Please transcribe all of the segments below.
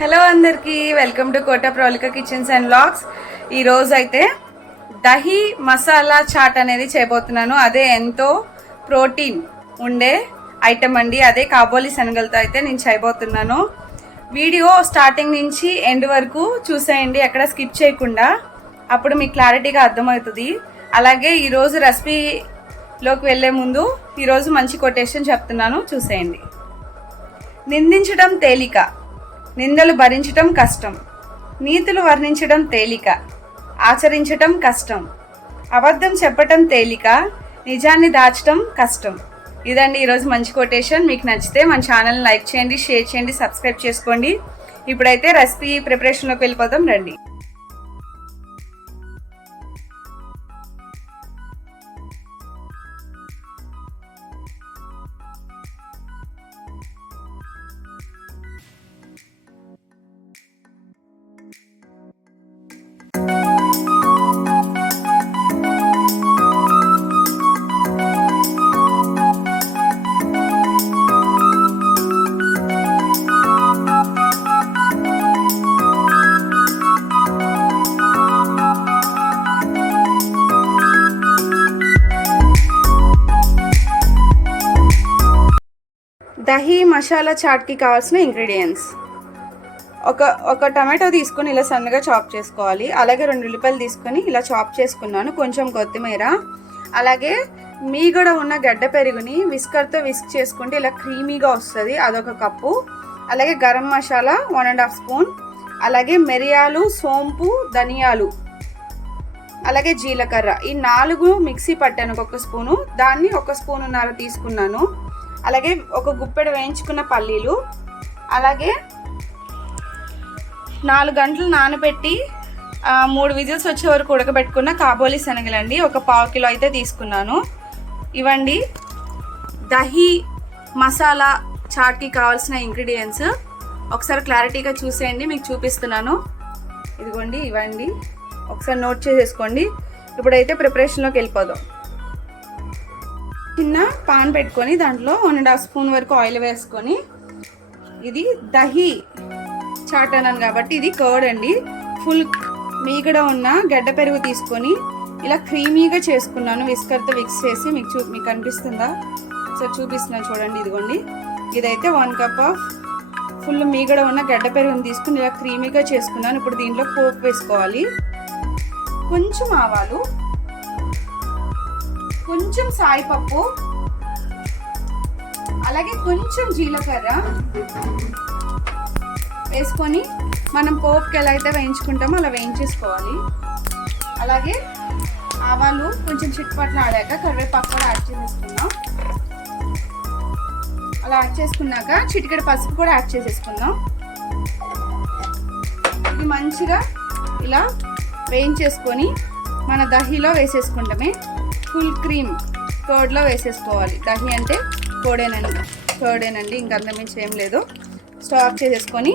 Hello అందరికీ welcome to కోట ప్రౌలిక కిచెన్స్ అండ్ వ్లాగ్స్ ఈ రోజు అయితే దహీ మసాలా చాట్ అనేది చేయబోతున్నాను. అదే ఎంతో ప్రోటీన్ ఉండే ఐటమ్ అండి. అదే కాబోలి శనగలతో అయితే నేను చేయబోతున్నాను. వీడియో స్టార్టింగ్ నుంచి ఎండ్ వరకు చూసేయండి ఎక్కడ స్కిప్ చేయకుండా. అప్పుడు మీకు క్లారిటీగా అర్థమవుతుంది. అలాగే ఈరోజు రెసిపీలోకి వెళ్ళే ముందు ఈరోజు మంచి కొటేషన్ చెప్తున్నాను. చూసేయండి. నిందించడం తేలిక. నిందలు భరించటం కష్టం. నీతులు వర్ణించడం తేలిక. ఆచరించటం కష్టం. అబద్ధం చెప్పటం తేలిక. నిజాన్ని దాచటం కష్టం. ఇదండి ఈరోజు మంచి కొటేషన్. మీకు నచ్చితే మన ఛానల్ని లైక్ చేయండి షేర్ చేయండి సబ్స్క్రైబ్ చేసుకోండి. ఇప్పుడైతే రెసిపీ ప్రిపరేషన్లోకి వెళ్ళిపోదాం రండి. దహీ మసాలా చాట్కి కావాల్సిన ఇంగ్రీడియంట్స్ ఒక ఒక టమాటో తీసుకొని ఇలా సన్నగా చాప్ చేసుకోవాలి. అలాగే రెండు ఉల్లిపాయలు తీసుకొని ఇలా చాప్ చేసుకున్నాను. కొంచెం కొత్తిమీర అలాగే మీ కూడా ఉన్న గడ్డ పెరుగుని విస్కర్తో విస్క్ చేసుకుంటే ఇలా క్రీమీగా వస్తుంది. అదొక కప్పు. అలాగే garam masala one and half spoon అలాగే మిరియాలు సోంపు ధనియాలు. అలాగే జీలకర్ర. ఈ నాలుగు మిక్సీ పట్టాను ఒక స్పూను. దాన్ని ఒక స్పూన్ స్పూనున్నర తీసుకున్నాను. అలాగే ఒక గుప్పెడు వేయించుకున్న పల్లీలు అలాగే నాలుగు గంటలు నానబెట్టి మూడు విజిల్స్ వచ్చే వరకు ఉడకబెట్టుకున్న కాబోలి శనగలండి. ఒక పావు కిలో అయితే తీసుకున్నాను. ఇవండి దహి మసాలా చాట్కి కావాల్సిన ఇంగ్రీడియంట్స్. ఒకసారి క్లారిటీగా చూసేయండి మీకు చూపిస్తున్నాను. ఇదిగోండి ఇవ్వండి. ఒకసారి నోట్ చేసేసుకోండి. ఇప్పుడైతే ప్రిపరేషన్లోకి వెళ్ళిపోదాం. చిన్న పాన్ పెట్టుకొని దాంట్లో వన్ అండ్ హాఫ్ స్పూన్ వరకు ఆయిల్ వేసుకొని ఇది దహి చాట్ అన్నాను కాబట్టి ఇది కర్డ్ అండి. ఫుల్ మీగడ ఉన్న గడ్డ పెరుగు తీసుకొని ఇలా క్రీమీగా చేసుకున్నాను. విస్కర్తో మిక్స్ చేసి మీకు చూ మీకు కనిపిస్తుందా సో చూపిస్తున్నాను చూడండి ఇదిగోండి. ఇదైతే వన్ కప్ ఆఫ్ ఫుల్ మీగడ ఉన్న గడ్డ పెరుగుని తీసుకుని ఇలా క్రీమీగా చేసుకున్నాను. ఇప్పుడు దీంట్లో పోపు వేసుకోవాలి. కొంచెం ఆవాలు కొంచెం సాయిపప్పు అలాగే కొంచెం జీలకర్ర వేసుకొని మనం పోపుకి ఎలా అయితే వేయించుకుంటామో అలా వేయించేసుకోవాలి. అలాగే ఆవాలు కొంచెం చిట్టుపట్లు ఆడాక కరివేపాకు కూడా యాడ్ చేసేసుకుందాం. అలా యాడ్ చేసుకున్నాక చిటికెడు పసుపు కూడా యాడ్ చేసేసుకుందాం. ఇది మంచిగా ఇలా వేయించేసుకొని మన దహీలో వేసేసుకుంటామే. ఫుల్ క్రీమ్ కర్డ్లో వేసేసుకోవాలి. దహి అంటే కోడేనండి. కర్డేనండి ఇంకా అంతమించి ఏం లేదు. స్టవ్ ఆఫ్ చేసేసుకొని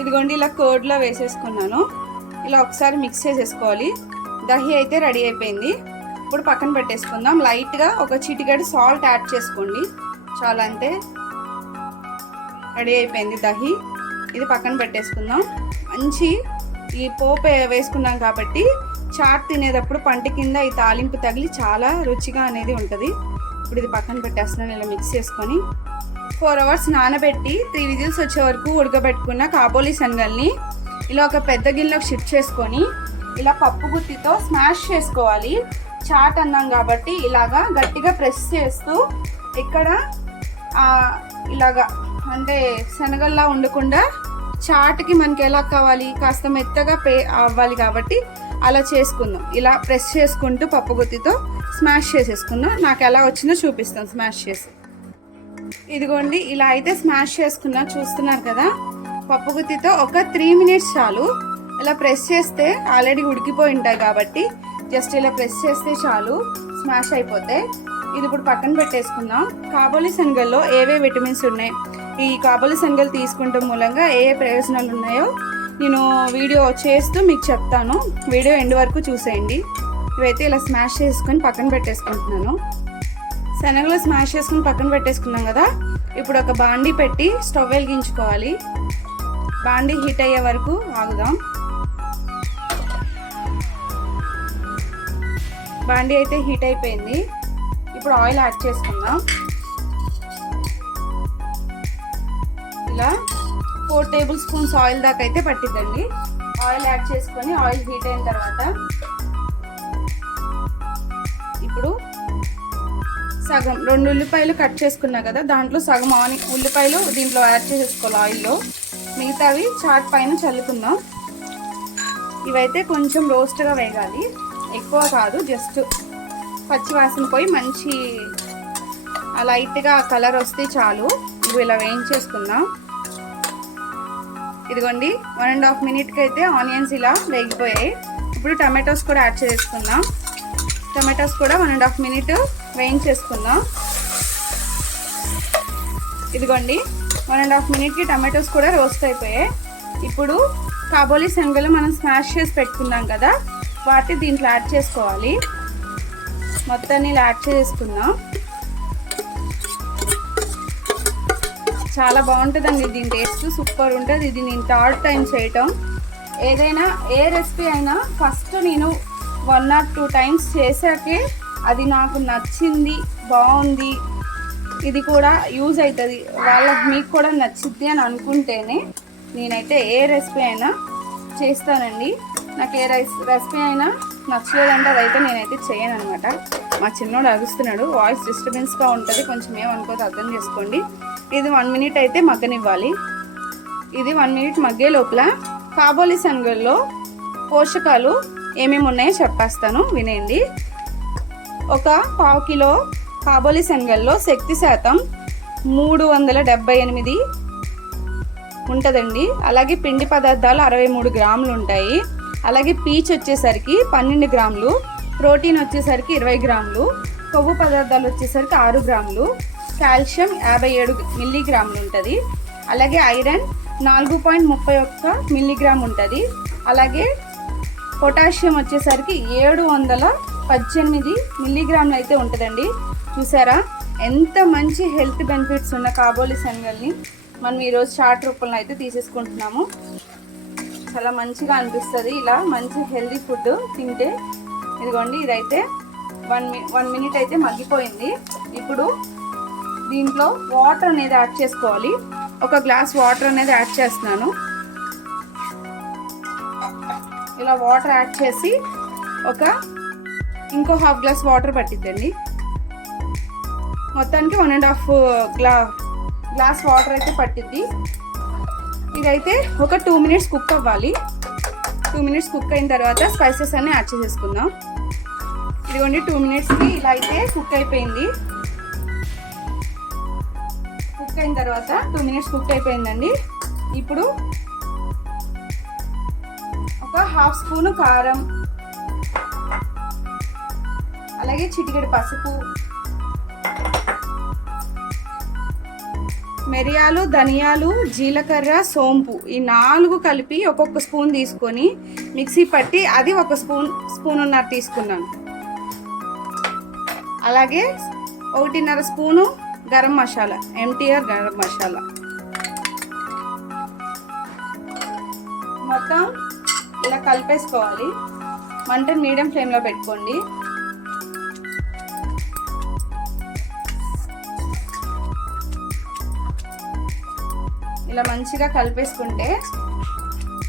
ఇదిగోండి ఇలా కర్డ్లో వేసేసుకున్నాను. ఇలా ఒకసారి మిక్స్ చేసేసుకోవాలి. దహి అయితే రెడీ అయిపోయింది. ఇప్పుడు పక్కన పెట్టేసుకుందాం. లైట్గా ఒక చిటికెడు సాల్ట్ యాడ్ చేసుకోండి. చాలా అంతే రెడీ అయిపోయింది దహి. ఇది పక్కన పెట్టేసుకుందాం. మంచి ఈ పోపు వేసుకున్నాం కాబట్టి చాట్ తినేటప్పుడు పంట కింద ఈ తాలింపు తగిలి చాలా రుచిగా అనేది ఉంటుంది. ఇప్పుడు ఇది పక్కన పెట్టేస్తున్నాను ఇలా మిక్స్ చేసుకొని. ఫోర్ అవర్స్ నానబెట్టి త్రీ విజిల్స్ వచ్చే వరకు ఉడకబెట్టుకున్న కాబోలి శనగల్ని ఇలా ఒక పెద్ద గిన్నెలోకి షిఫ్ట్ చేసుకొని ఇలా పప్పు గుత్తితో స్మాష్ చేసుకోవాలి. చాట్ అన్నాం కాబట్టి ఇలాగా గట్టిగా ప్రెస్ చేస్తూ ఇక్కడ ఇలాగా అంటే శనగల్లా ఉండకుండా చాట్కి మనకి ఎలా కావాలి? కాస్త మెత్తగా పే అవ్వాలి కాబట్టి అలా చేసుకుందాం. ఇలా ప్రెస్ చేసుకుంటూ పప్పు గుత్తితో స్మాష్ చేసేసుకుందాం. నాకు ఎలా వచ్చిందో చూపిస్తాం స్మాష్ చేసి. ఇదిగోండి ఇలా అయితే స్మాష్ చేసుకున్నా చూస్తున్నారు కదా? పప్పు గుత్తితో ఒక త్రీ మినిట్స్ చాలు. ఇలా ప్రెస్ చేస్తే ఆల్రెడీ ఉడికిపోయి ఉంటాయి కాబట్టి జస్ట్ ఇలా ప్రెస్ చేస్తే చాలు స్మాష్ అయిపోతే. ఇది ఇప్పుడు పక్కన పెట్టేసుకుందాం. కాబోలి శనగల్లో ఏవే విటమిన్స్ ఉన్నాయి? ఈ కాబలి శనగలు తీసుకుంటాం మూలంగా ఏ ఏ ప్రయోజనాలు ఉన్నాయో నేను వీడియో చేస్తూ మీకు చెప్తాను. వీడియో ఎండ్ వరకు చూసేయండి. ఇవైతే ఇలా స్మాష్ చేసుకొని పక్కన పెట్టేసుకుంటున్నాను. శనగలు స్మాష్ చేసుకుని పక్కన పెట్టేసుకున్నాం కదా. ఇప్పుడు ఒక బాండీ పెట్టి స్టవ్ వెలిగించుకోవాలి. బాండీ హీట్ అయ్యే వరకు ఆగుదాం. బాండీ అయితే హీట్ అయిపోయింది. ఇప్పుడు ఆయిల్ యాడ్ చేసుకుందాం. ఇలా ఫోర్ టేబుల్ స్పూన్స్ ఆయిల్ దాకా అయితే పట్టిద్దండి. ఆయిల్ యాడ్ చేసుకొని ఆయిల్ హీట్ అయిన తర్వాత ఇప్పుడు సగం రెండు ఉల్లిపాయలు కట్ చేసుకున్నా కదా దాంట్లో సగం ఆని ఉల్లిపాయలు దీంట్లో యాడ్ చేసేసుకోవాలి ఆయిల్లో. మిగతావి చాట్ పైన చల్లుకుందాం. ఇవైతే కొంచెం రోస్ట్గా వేగాలి. ఎక్కువ కాదు జస్ట్ పచ్చివాసన పోయి మంచి లైట్గా కలర్ వస్తే చాలు. ఇవి ఇలా వేయించేసుకుందాం. ఇదిగోండి వన్ అండ్ హాఫ్ మినిట్కి అయితే ఆనియన్స్ ఇలా వేగిపోయాయి. ఇప్పుడు టమాటోస్ కూడా యాడ్ చేసుకుందాం. టమాటోస్ కూడా వన్ అండ్ హాఫ్ మినిట్ వేయించేసుకుందాం. ఇదిగోండి వన్ అండ్ హాఫ్ మినిట్కి టమాటోస్ కూడా రోస్ట్ అయిపోయాయి. ఇప్పుడు కాబోలి శనగలు మనం స్మాష్ చేసి పెట్టుకున్నాం కదా వాటి దీంట్లో యాడ్ చేసుకోవాలి. మొత్తాన్ని ఇలా యాడ్ చేసుకుందాం. చాలా బాగుంటుందండి. దీని టేస్ట్ సూపర్ ఉంటుంది. ఇది నేను థర్డ్ టైం చేయటం. ఏదైనా ఏ రెసిపీ అయినా ఫస్ట్ నేను వన్ ఆర్ టూ టైమ్స్ చేశాకే అది నాకు నచ్చింది బాగుంది. ఇది కూడా యూజ్ అవుతుంది. వాళ్ళకి మీకు కూడా నచ్చిద్ది అని అనుకుంటేనే నేనైతే ఏ రెసిపీ అయినా చేస్తానండి. నాకు ఏ రైస్ రెసిపీ అయినా నచ్చలేదంటే అదైతే నేనైతే చేయను అనమాట మా చిన్నోడు అరుస్తున్నాడు. వాయిస్ డిస్టర్బెన్స్గా ఉంటుంది. కొంచెం ఏమనుకోదు అర్థం చేసుకోండి. ఇది వన్ మినిట్ అయితే మగ్గనివ్వాలి. ఇది వన్ మినిట్ మగ్గే లోపల కాబోలి శనగల్లో పోషకాలు ఏమేమి ఉన్నాయో చెప్పేస్తాను. వినేయండి ఒక పావు కిలో కాబోలి శనగల్లో శక్తి శాతం మూడు వందల డెబ్బై ఎనిమిది ఉంటుందండి. అలాగే పిండి పదార్థాలు అరవై మూడు గ్రాములు ఉంటాయి. అలాగే పీచ్ వచ్చేసరికి పన్నెండు గ్రాములు ప్రోటీన్ వచ్చేసరికి ఇరవై గ్రాములు కొవ్వు పదార్థాలు వచ్చేసరికి ఆరు గ్రాములు కాల్షియం యాభై ఏడు మిల్లీగ్రాములు ఉంటుంది. అలాగే ఐరన్ నాలుగు పాయింట్ ముప్పై ఒక్క మిల్లీగ్రామ్ ఉంటుంది. అలాగే పొటాషియం వచ్చేసరికి ఏడు వందల పద్దెనిమిది మిల్లీగ్రాములు అయితే ఉంటుందండి. చూసారా? ఎంత మంచి హెల్త్ బెనిఫిట్స్ ఉన్న కాబోలి శనగల్ని మనం ఈరోజు చాట్ రూపంలో అయితే తీసేసుకుంటున్నాము. చాలా మంచిగా అనిపిస్తుంది. ఇలా మంచి హెల్తీ ఫుడ్ తింటే ఇదిగోండి ఇదైతే వన్ మి వన్ మినిట్ అయితే మగ్గిపోయింది. ఇప్పుడు దీంట్లో వాటర్ అనేది యాడ్ చేసుకోవాలి. ఒక గ్లాస్ వాటర్ అనేది యాడ్ చేస్తున్నాను. ఇలా వాటర్ యాడ్ చేసి ఒక ఇంకో హాఫ్ గ్లాస్ వాటర్ పట్టిద్దండి. మొత్తానికి one and half glass glass water అయితే పట్టిద్ది. ఇదైతే ఒక టూ మినిట్స్ కుక్ అవ్వాలి. టూ మినిట్స్ కుక్ అయిన తర్వాత స్పైసెస్ అన్నీ యాడ్ చేసేసుకుందాం. ఇదిగోండి టూ మినిట్స్కి ఇలా అయితే కుక్ అయిపోయింది. కుక్ అయిన తర్వాత టూ మినిట్స్ కుక్ అయిపోయిందండి. ఇప్పుడు ఒక హాఫ్ స్పూను కారం అలాగే చిటికెడు పసుపు మిరియాలు ధనియాలు జీలకర్ర సోంపు ఈ నాలుగు కలిపి ఒక్కొక్క స్పూన్ తీసుకొని మిక్సీ పట్టి అది ఒక స్పూన్ స్పూన్ ఉన్నర తీసుకున్నాను. అలాగే ఒకటిన్నర స్పూను గరం మసాలా ఎంటీఆర్ గరం మసాలా. మొత్తం ఇలా కలిపేసుకోవాలి. మంటను మీడియం ఫ్లేమ్లో పెట్టుకోండి. ఇలా మంచిగా కలిపేసుకుంటే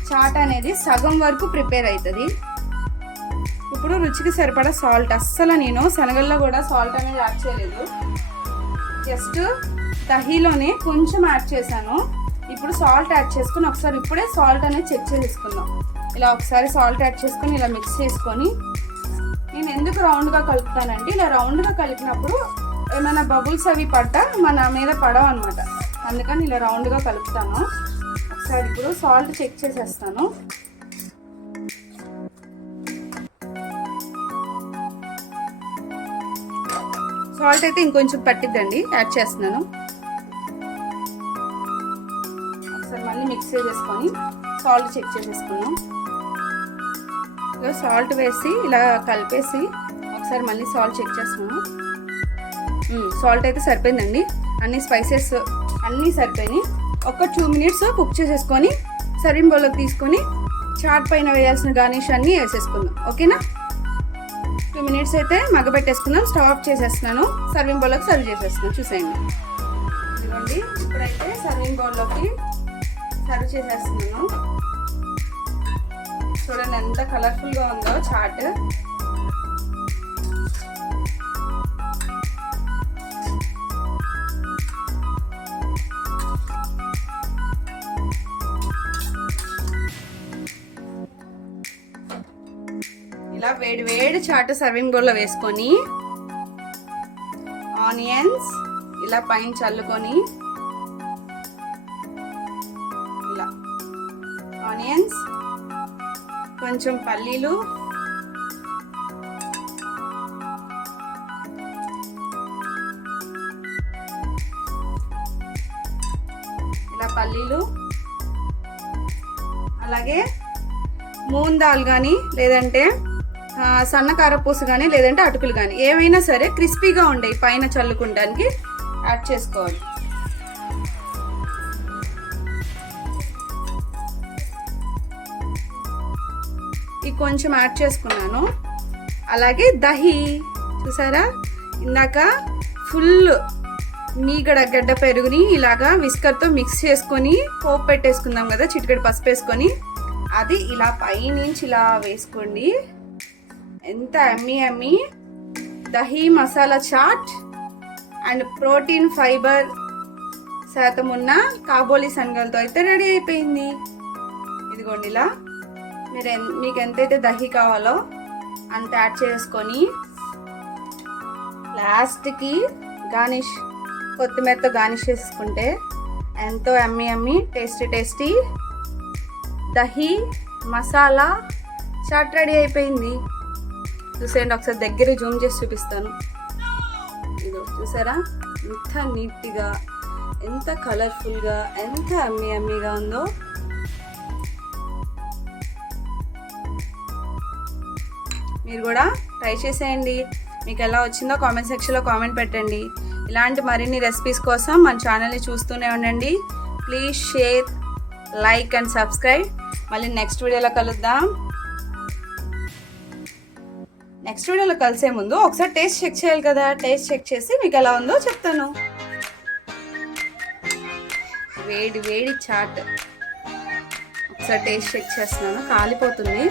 చాట్ అనేది సగం వరకు ప్రిపేర్ అవుతుంది ఇప్పుడు రుచికి సరిపడా సాల్ట్. అస్సలు నేను శనగల్లో కూడా సాల్ట్ అనేది యాడ్ చేయలేదు. జస్ట్ దహీలోనే కొంచెం యాడ్ చేశాను. ఇప్పుడు సాల్ట్ యాడ్ చేసుకుని ఒకసారి ఇప్పుడే సాల్ట్ అనేది చెక్ చేసుకుందాం ఇలా ఒకసారి సాల్ట్ యాడ్ చేసుకొని ఇలా మిక్స్ చేసుకొని నేను ఎందుకు రౌండ్గా కలుపుతానంటే ఇలా రౌండ్గా కలిపినప్పుడు ఏమైనా బబుల్స్ అవి పడ్డా మన మీద పడవు అనమాట అందుకని ఇలా రౌండ్గా కలుపుతాను. ఒకసారి ఇప్పుడు సాల్ట్ చెక్ చేసేస్తాను. సాల్ట్ అయితే ఇంకొంచెం పట్టిద్దండి. యాడ్ చేస్తున్నాను. ఒకసారి మళ్ళీ మిక్స్ చేసేసుకొని సాల్ట్ చెక్ చేసేసుకున్నాం ఇలా సాల్ట్ వేసి ఇలా కలిపేసి ఒకసారి మళ్ళీ సాల్ట్ చెక్ చేస్తున్నాము సాల్ట్ అయితే సరిపోయిందండి. అన్ని స్పైసెస్ అన్నీ సరిపోయినాయి. ఒక టూ మినిట్స్ కుక్ చేసేసుకొని సర్వింగ్ బౌల్లోకి తీసుకొని చాట్ పైన వేయాల్సిన గార్నిష్ అన్నీ వేసేసుకుందాం. ఓకేనా? టూ మినిట్స్ అయితే మగ్గబెట్టేసుకుందాం. స్టవ్ ఆఫ్ చేసేస్తున్నాను. సర్వింగ్ బౌల్లోకి సర్వ్ చేసేస్తున్నాను. చూసేయండి. ఇదిగోండి ఇప్పుడైతే సర్వింగ్ బౌల్లోకి సర్వ్ చేసేస్తున్నాను. చూడండి ఎంత కలర్ఫుల్గా ఉందో చాట్ వేడి వేడి చాట సర్వింగ్ బౌల్లో వేసుకొని ఆనియన్స్ ఇలా పైన చల్లుకొని ఇలా ఆనియన్స్ కొంచెం పల్లీలు ఇలా పల్లీలు అలాగే మూన్ దాల్ కానీ లేదంటే సన్న కారపూస కానీ లేదంటే అటుకులు కానీ ఏవైనా సరే క్రిస్పీగా ఉండే పైన చల్లుకుంటానికి యాడ్ చేసుకోవాలి. ఇది కొంచెం యాడ్ చేసుకున్నాను. అలాగే దహి చూసారా? ఇందాక ఫుల్ మీగడ గడ్డ పెరుగుని ఇలాగా విస్కర్తో మిక్స్ చేసుకొని పోపు పెట్టేసుకుందాం కదా చిటికెడు పసుపు వేసుకొని అది ఇలా పైనుంచి ఇలా వేసుకోండి. ఎంత అమ్మి అమ్మి? Dahi masala chaat and protein fibre శాతం ఉన్న కాబోలి శనగలతో అయితే రెడీ అయిపోయింది. ఇదిగోండి ఇలా. మీరు మీకు ఎంతైతే దహి కావాలో అంత యాడ్ చేసుకొని లాస్ట్కి గార్నిష్ కొత్తిమీరతో గార్నిష్ చేసుకుంటే ఎంతో అమ్మి అమ్మి tasty tasty dahi masala chaat ready అయిపోయింది. చూసేయండి ఒకసారి దగ్గర జూమ్ చేసి చూపిస్తాను. ఇది చూసారా? ఎంత నీట్గా ఎంత కలర్ఫుల్గా ఎంత అమ్మి అమ్మిగా ఉందో. మీరు కూడా ట్రై చేసేయండి. మీకు ఎలా వచ్చిందో కామెంట్ సెక్షన్లో కామెంట్ పెట్టండి. ఇలాంటి మరిన్ని రెసిపీస్ కోసం మన ఛానల్ని చూస్తూనే ఉండండి. Please share like and subscribe. మళ్ళీ నెక్స్ట్ వీడియోలో కలుద్దాం. నెక్స్ట్ వీడియోలో కలిసే ముందు ఒకసారి టేస్ట్ చెక్ చేయాలి కదా. టేస్ట్ చెక్ చేసి మీకు ఎలా ఉందో చెప్తాను. వేడి వేడి చాట్. ఒకసారి టేస్ట్ చెక్ చేస్తున్నాను. కాలిపోతుంది.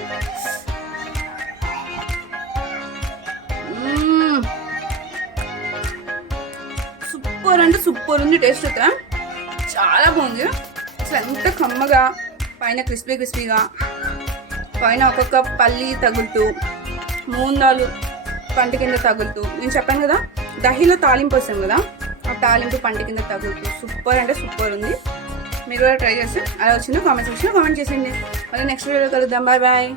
సూపర్ అంటే సూపర్ ఉంది టేస్ట్ అయితే చాలా బాగుంది. అసలు ఎంత కమ్మగా. పైన క్రిస్పీ క్రిస్పీగా పైన ఒక్కొక్క పల్లి తగులుతూ. మూందాలు పంట కింద తగులుతూ నేను చెప్పాను కదా దహిలో తాలింపు వస్తాం కదా ఆ తాలింపు పంట కింద తగులుతూ సూపర్ అంటే సూపర్ ఉంది. మీరు కూడా ట్రై చేస్తే అలా వచ్చిందో కామెంట్ సెక్షన్లో కామెంట్ చేసేయండి. మళ్ళీ నెక్స్ట్ వీడియోలో కలుద్దాం. Bye bye